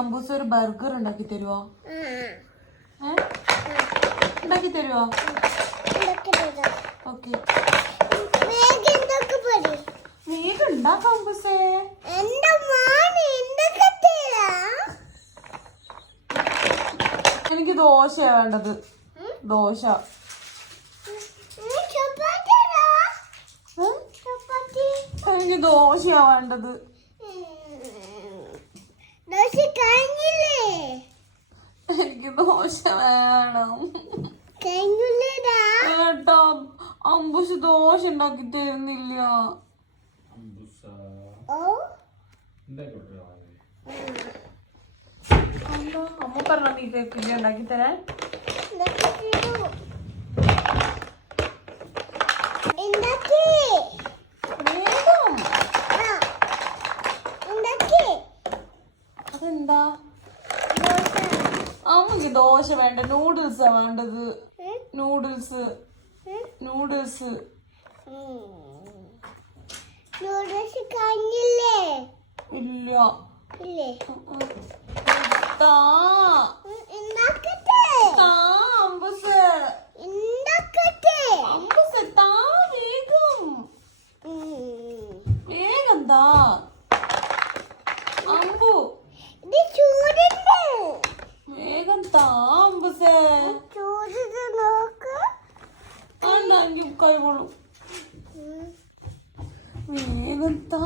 അമ്പൂസ് ഒരു ബർഗർ ഉണ്ടാക്കി തരുവോ? ഉണ്ടാക്കി തരുവോ? ഓക്കെ, വേഗം ഉണ്ടാക്കാം അമ്പൂസേ. എനിക്ക് ദോശയാ വേണ്ടത്, ദോശ. എനിക്ക് ദോശയാ വേണ്ടത്. എനിക്ക് ദോശ വേണം കേട്ടോ. അമ്പൂസ് ദോശ ഉണ്ടാക്കി തരുന്നില്ല. അമ്മ പറഞ്ഞ നീ കേക്കില്ല ഉണ്ടാക്കി തരാൻ. അതെന്താ അമ്മക്ക് ദോശ വേണ്ട, നൂഡിൽസാ വേണ്ടത്. നൂഡിൽസ് നൂഡിൽസ് ഇല്ല. വേഗം താ അമ്പു, വേഗം താ അമ്പുസേ. കൈകൊള്ളു, വേഗം താ.